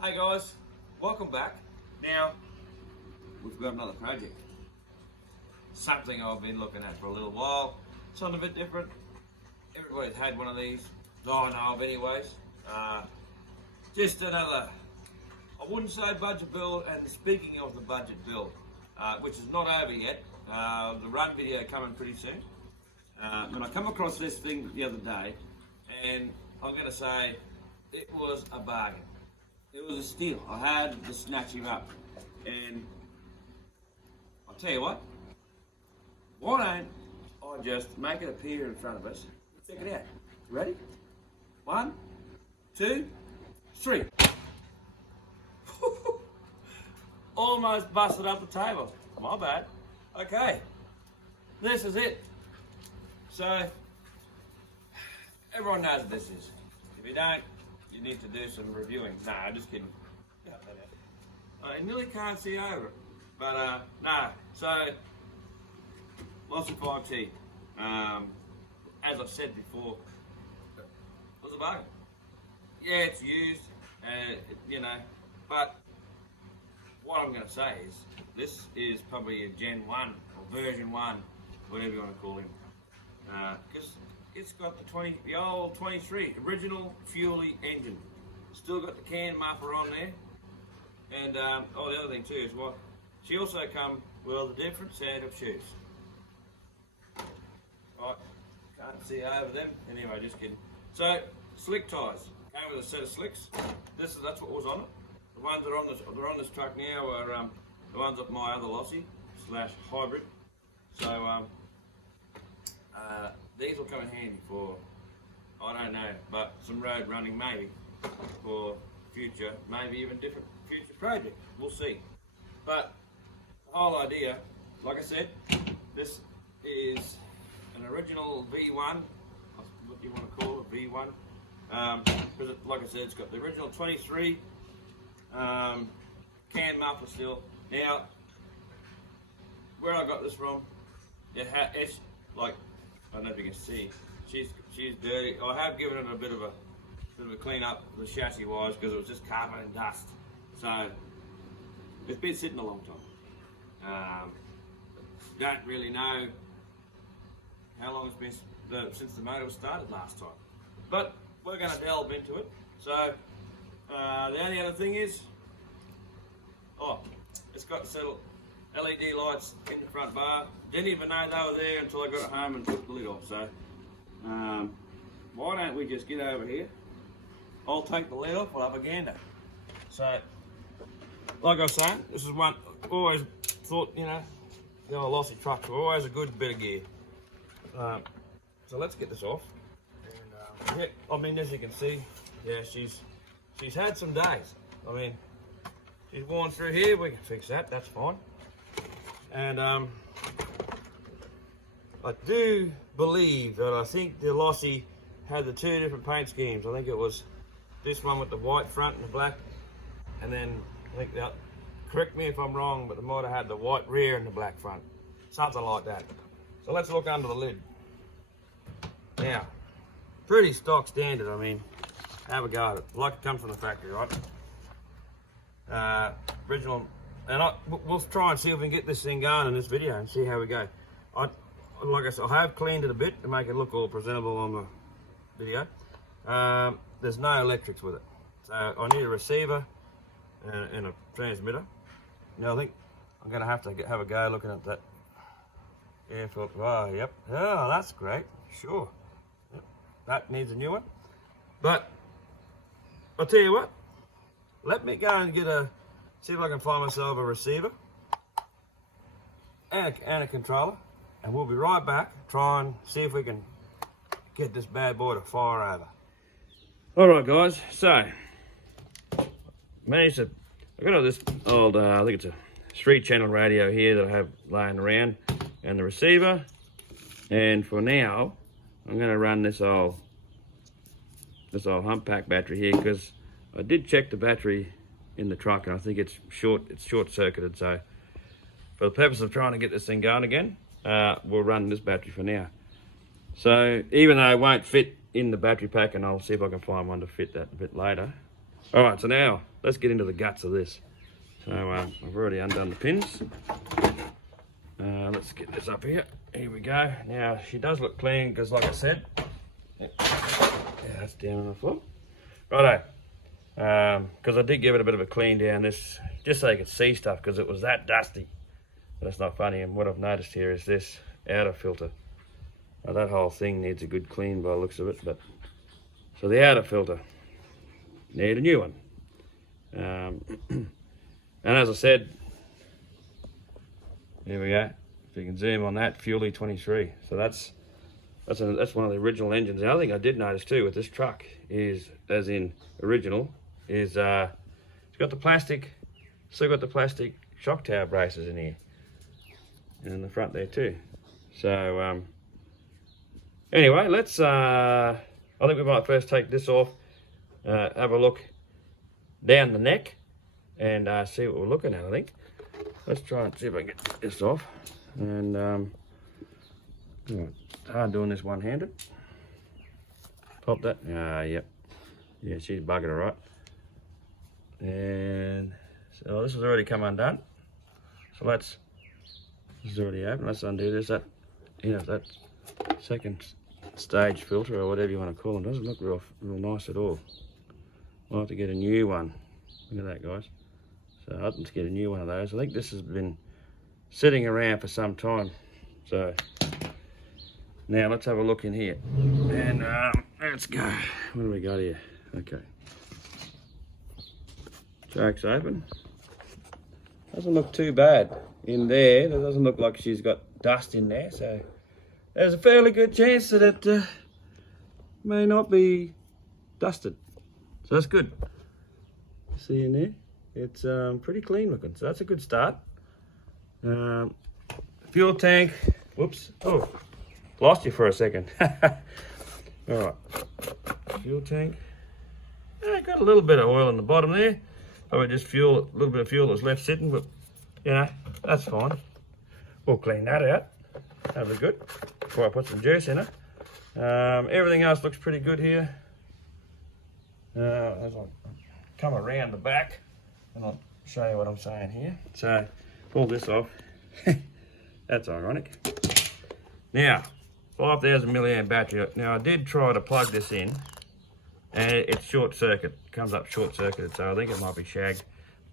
Hey guys, welcome back. Now, we've got another project. Something I've been looking at for a little while. Something a bit different. Everybody's had one of these. I know of anyways. Just another, I wouldn't say budget build, and speaking of the budget build, which is not over yet, the run video coming pretty soon. When I come across this thing the other day, and I'm going to say it was a bargain. It was a steal. I had to snatch him up. And I'll tell you what, why don't I just make it appear in front of us? Check it out. Ready? 1, 2, 3. Almost busted up the table. My bad. Okay. This is it. So, everyone knows what this is. If you don't, you need to do some reviewing. Nah, I'm just kidding. I nearly can't see over it. But, nah. So, Losi 5T. As I've said before, it was a bargain. Yeah, it's used, but what I'm going to say is, this is probably a Gen 1, or version 1, whatever you want to call him. Because it's got the old 23 original Fuelie engine. Still got the can muffler on there. And the other thing too is what she also come with a different set of shoes. Right, can't see over them. Anyway, just kidding. So slick tyres came with a set of slicks. That's what was on it. The ones that are on this truck now are the ones of my other Losi / hybrid. So these will come in handy for, I don't know, but some road running maybe, for future, maybe even different future projects. We'll see. But the whole idea, like I said, this is an original V1, what do you want to call it, V1? Because like I said, it's got the original 23 can muffler still. Now, where I got this from, it's like, I don't know if you can see, she's dirty. I have given it a bit of a clean up, the chassis wise, because it was just carbon and dust. So it's been sitting a long time. Don't really know how long it's been since the motor was started last time, but we're going to delve into it. So the only other thing is, it's got the LED lights in the front bar. Didn't even know they were there until I got it home and took the lid off. So why don't we just get over here? I'll take the lid off, we'll have a gander. So, like I was saying, this is one, always thought, the old Losi trucks were always a good bit of gear. So let's get this off. And, yeah, I mean, as you can see, yeah, she's had some days. I mean, she's worn through here, we can fix that, that's fine. And I do believe that I think the Losi had the two different paint schemes. I think it was this one with the white front and the black, and then I think that, correct me if I'm wrong, but they might have had the white rear and the black front. Something like that. So let's look under the lid. Now, pretty stock standard, I mean, have a go at it. Like it comes from the factory, right? Original. And we'll try and see if we can get this thing going in this video and see how we go. Like I said, I have cleaned it a bit to make it look all presentable on the video. There's no electrics with it. So I need a receiver and a transmitter. Now I think I'm going to have a go looking at that air filter. Oh, yep. Oh, that's great. Sure. Yep. That needs a new one. But I'll tell you what. Let me go and see if I can find myself a receiver and a controller, and we'll be right back, try and see if we can get this bad boy to fire over. Alright guys, so I got this old, I think it's a 3-channel radio here that I have laying around, and the receiver, and for now I'm going to run this old humpback battery here, because I did check the battery in the truck, and I think it's short-circuited. So for the purpose of trying to get this thing going again, we'll run this battery for now. So even though it won't fit in the battery pack, and I'll see if I can find one to fit that a bit later. All right, so now let's get into the guts of this. So I've already undone the pins. Let's get this up here. Here we go. Now she does look clean because, like I said, yeah, that's down on the floor. Righto. Because I did give it a bit of a clean down this, just so you could see stuff, because it was that dusty. But that's not funny. And what I've noticed here is this outer filter. Now that whole thing needs a good clean by the looks of it. But so the outer filter need a new one. And as I said, here we go. If you can zoom on that, Fuelie 23. So that's one of the original engines. The other thing I did notice too with this truck is, as in original, is it's got the plastic, still got the plastic shock tower braces in here, and in the front there too. So anyway, let's. I think we might first take this off, have a look down the neck, and see what we're looking at. I think. Let's try and see if I can get this off. And it's hard doing this one-handed. Pop that. Yep. Yeah, she's buggered all right. And so this has already come undone. So this is already open. Let's undo this. That second stage filter or whatever you want to call it doesn't look real nice at all. I'll have to get a new one. Look at that, guys. So I'll have to get a new one of those. I think this has been sitting around for some time. So now let's have a look in here. And let's go. What do we got here? Okay. Choke's open. Doesn't look too bad in there. It doesn't look like she's got dust in there. So there's a fairly good chance that it may not be dusted. So that's good. See in there? It's pretty clean looking. So that's a good start. Fuel tank. Whoops. Oh, lost you for a second. All right. Fuel tank. Yeah, got a little bit of oil in the bottom there. Probably just a little bit of fuel that's left sitting, but you know, that's fine. We'll clean that out. That'll be good. Before I put some juice in it. Everything else looks pretty good here. As I come around the back, and I'll show you what I'm saying here. So, pull this off. That's ironic. Now, 5,000 milliamp battery. Now, I did try to plug this in, and it's short circuit. It comes up short circuited, so I think it might be shagged.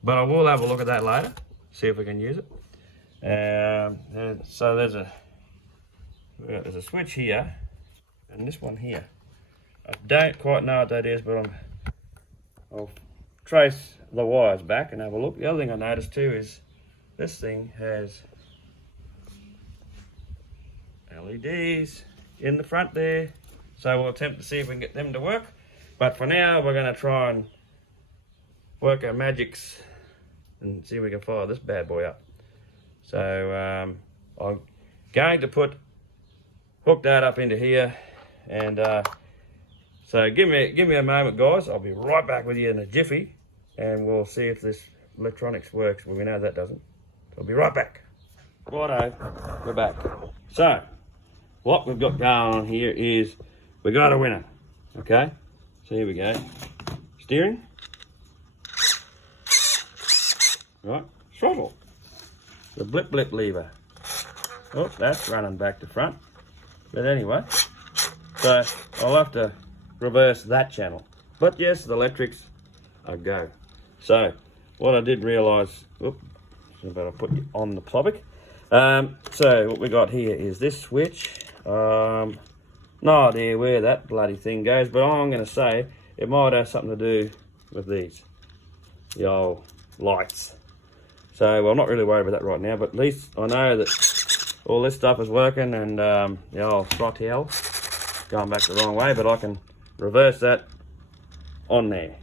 But I will have a look at that later, see if we can use it. So there's a switch here, and this one here. I don't quite know what that is, but I'll trace the wires back and have a look. The other thing I noticed too is this thing has LEDs in the front there, so we'll attempt to see if we can get them to work. But for now, we're going to try and work our magics and see if we can fire this bad boy up. So I'm going to hook that up into here, and so give me a moment, guys. I'll be right back with you in a jiffy, and we'll see if this electronics works. Well, we know that doesn't. So I'll be right back. Righto, we're back. So what we've got going on here is we got a winner. Okay, so here we go. Steering. Right, throttle. The blip lever. Oh, that's running back to front. But anyway, so I'll have to reverse that channel. But yes, the electrics are go. So what I did realise, oops, I better put you on the topic. So what we got here is this switch. No idea where that bloody thing goes, but I'm going to say it might have something to do with the old lights. So well, I'm not really worried about that right now, but at least I know that all this stuff is working, and the old throttle going back the wrong way, but I can reverse that on there.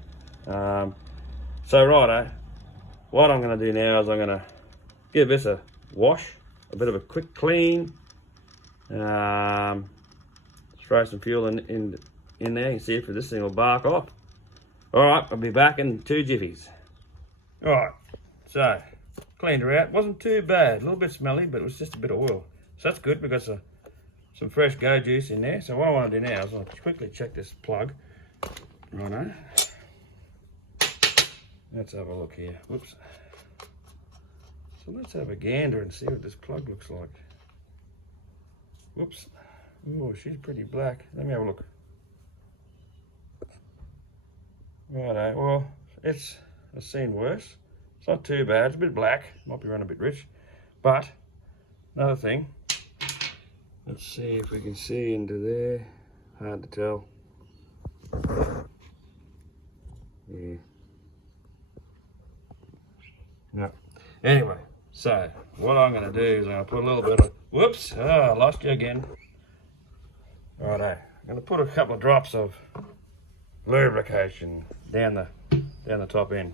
So righto, what I'm going to do now is I'm going to give this a wash, a bit of a quick clean, throw some fuel in there and see if this thing will bark off. Alright, I'll be back in 2 jiffies. Alright, so cleaned her out. Wasn't too bad, a little bit smelly, but it was just a bit of oil. So that's good because some fresh go juice in there. So what I want to do now is I'll quickly check this plug. Righto. Let's have a look here. Whoops. So let's have a gander and see what this plug looks like. Whoops. Oh, she's pretty black. Let me have a look. Righto, well, I've seen worse. It's not too bad. It's a bit black. Might be running a bit rich. But, another thing. Let's see if we can see into there. Hard to tell. Yeah. No. Anyway, so what I'm going to do is I'm going to put a little bit of... Whoops! I lost you again. Righto. I'm going to put a couple of drops of lubrication down the top end,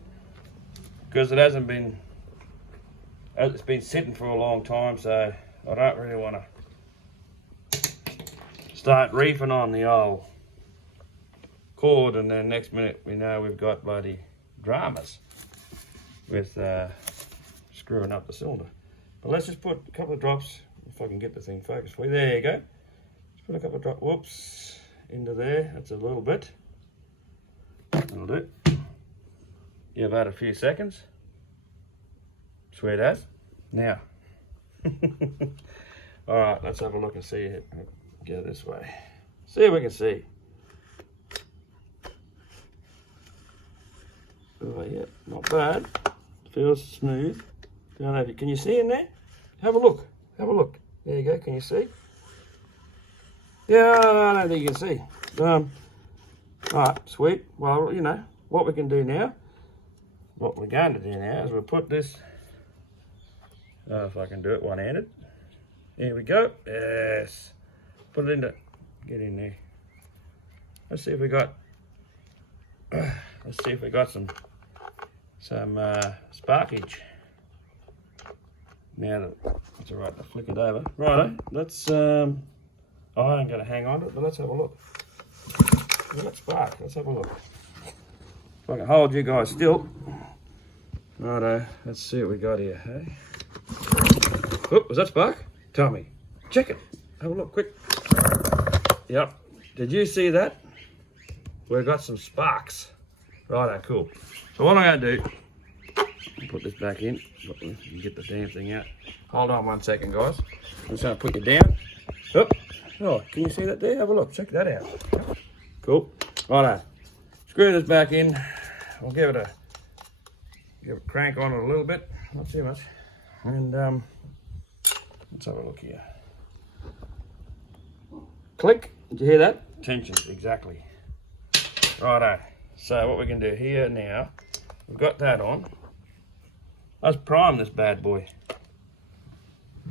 because it hasn't been... It's been sitting for a long time, so I don't really want to start reefing on the old cord, and then next minute we know we've got bloody dramas with screwing up the cylinder. But let's just put a couple of drops, if I can get the thing focused for you. There you go. Let's put a couple of drops, whoops, into there. That's a little bit. That'll do. Give that a few seconds. Sweet as. Now. Alright, let's have a look and see it. Go this way. See if we can see. Oh yeah, not bad. Feels smooth. Don't know if you, can you see in there? Have a look. Have a look. There you go. Can you see? Yeah, I don't think you can see. Alright, sweet. Well, you know what we can do now. What we're going to do now is we'll put this. If I can do it one-handed. Here we go. Yes. Put it into. Get in there. Let's see if we got. Let's see if we got some sparkage. Now that it's alright to flick it over. Righto, let's I ain't gonna hang on to it, but let's have a look. Well, let's spark, let's have a look. If I can hold you guys still. Righto, let's see what we got here, hey? Oh, was that spark? Tell me. Check it. Have a look quick. Yep. Did you see that? We've got some sparks. Righto, cool. So what I'm going to do, put this back in, get the damn thing out. Hold on 1 second, guys. I'm just going to put you down. Oh, can you see that there? Have a look, check that out. Cool. Righto. Screw this back in. We'll give it a crank on it a little bit, not too much. And let's have a look here. Click. Did you hear that? Tension, exactly. Righto. So what we can do here now, we've got that on. Let's prime this bad boy.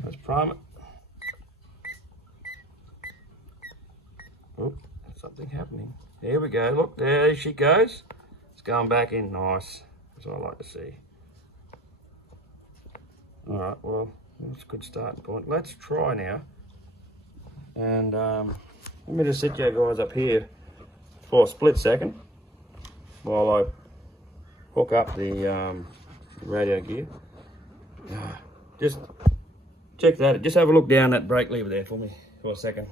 Let's prime it. Oh, there's something happening. Here we go. Look, there she goes. It's going back in nice. That's what I like to see. All right, well, that's a good starting point. Let's try now. And let me just sit you guys up here for a split second while I hook up the radio gear. Just check that. Just have a look down that brake lever there for me for a second.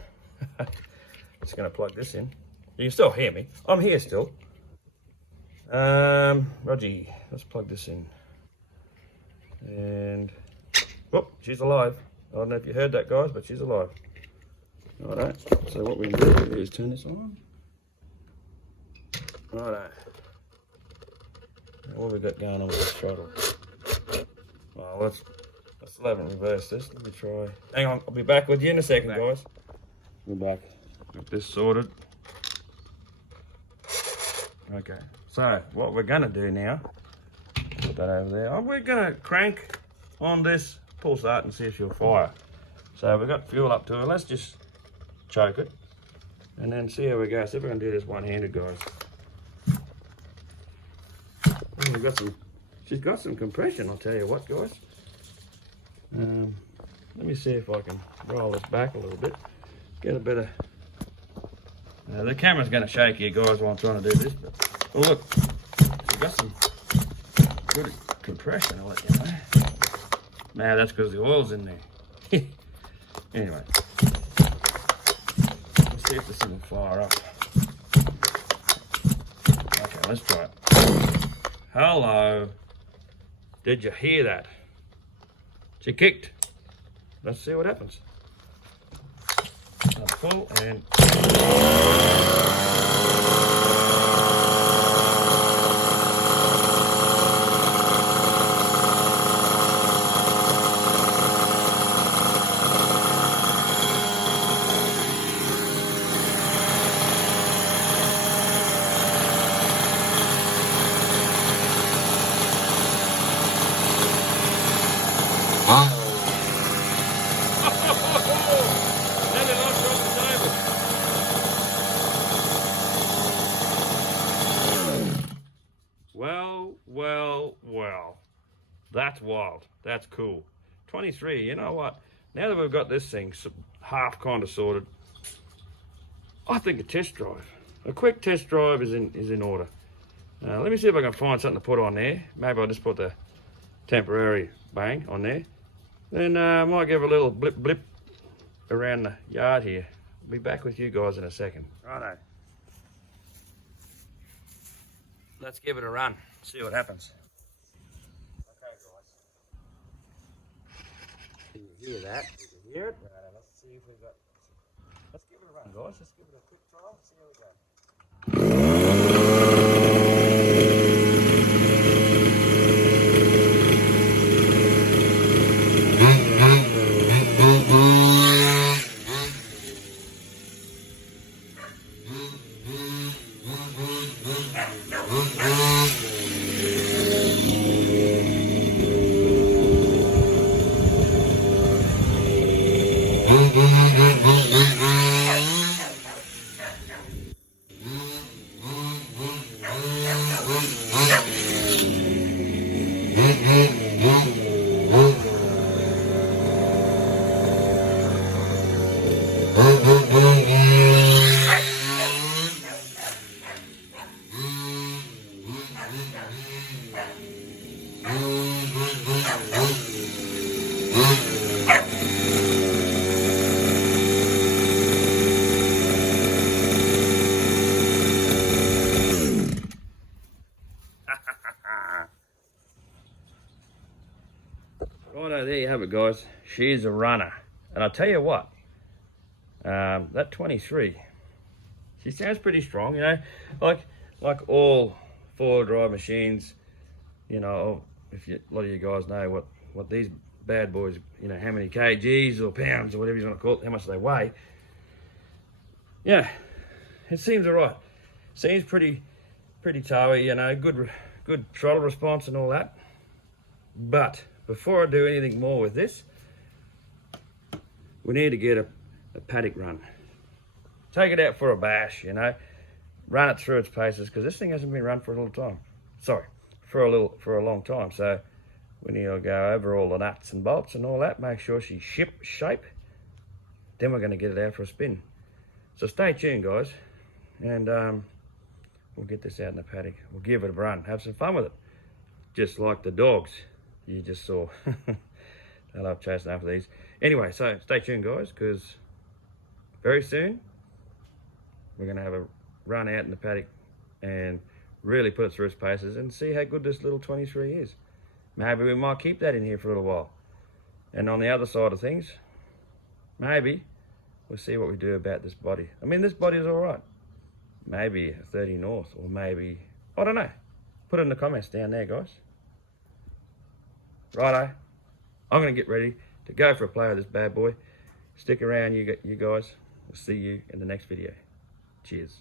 Just going to plug this in. You can still hear me. I'm here still. Rogie, let's plug this in. And oh, she's alive. I don't know if you heard that, guys, but she's alive. Alright, so what we can do is turn this on. Alright. What have we got going on with this throttle? Well, let's still haven't reversed this. Let me try. Hang on, I'll be back with you in a second, guys. We're back. Got this sorted. Okay, so what we're gonna do now, put that over there. We're gonna crank on this pull start and see if she'll fire. So we've got fuel up to her. Let's just choke it and then see how we go. See if we can do this one-handed, guys. Oh, we've got some. She's got some compression. I'll tell you what, guys. Let me see if I can roll this back a little bit. Get a bit of. The camera's going to shake here, guys, while I'm trying to do this. But oh, look, she's got some good compression. I'll let you know. Now that's because the oil's in there. Anyway, let's see if this thing will fire up. Okay, let's try it. Hello. Did you hear that? She kicked. Let's see what happens. I'll pull and... Nearly knocked her off the table. Well. That's wild. That's cool. 23, you know what? Now that we've got this thing half kind of sorted, I think a test drive. A quick test drive is in order. Let me see if I can find something to put on there. Maybe I'll just put the temporary bang on there. Then I might give a little blip around the yard here. I'll be back with you guys in a second. Righto. Let's give it a run, see what happens. Okay guys. Can you hear that? Did you hear it? Right, let's see if we've got... Let's give it a run guys, let's give it a quick trial, see how we go. Righto, there you have it guys. She's a runner. And I'll tell you what, that 23, she sounds pretty strong, you know, like all four-wheel drive machines, you know, if you, a lot of you guys know what these bad boys, you know, how many kgs or pounds or whatever you want to call it, how much they weigh. Yeah, it seems all right. Seems pretty towy, you know, good throttle response and all that. But before I do anything more with this, we need to get a paddock run. Take it out for a bash, you know, run it through its paces, because this thing hasn't been run for a little time. Sorry, for a long time. So we need to go over all the nuts and bolts and all that, make sure she's shape. Then we're going to get it out for a spin. So stay tuned, guys, and we'll get this out in the paddock. We'll give it a run, have some fun with it, just like the dogs you just saw. I love chasing after these. Anyway, so stay tuned, guys, because very soon we're going to have a run out in the paddock and really put it through its paces and see how good this little 23 is. Maybe we might keep that in here for a little while. And on the other side of things, maybe we'll see what we do about this body. I mean, this body is all right. Maybe a 30 North, or maybe, I don't know. Put it in the comments down there, guys. Righto, I'm going to get ready to go for a play with this bad boy. Stick around, you guys. We'll see you in the next video. Cheers.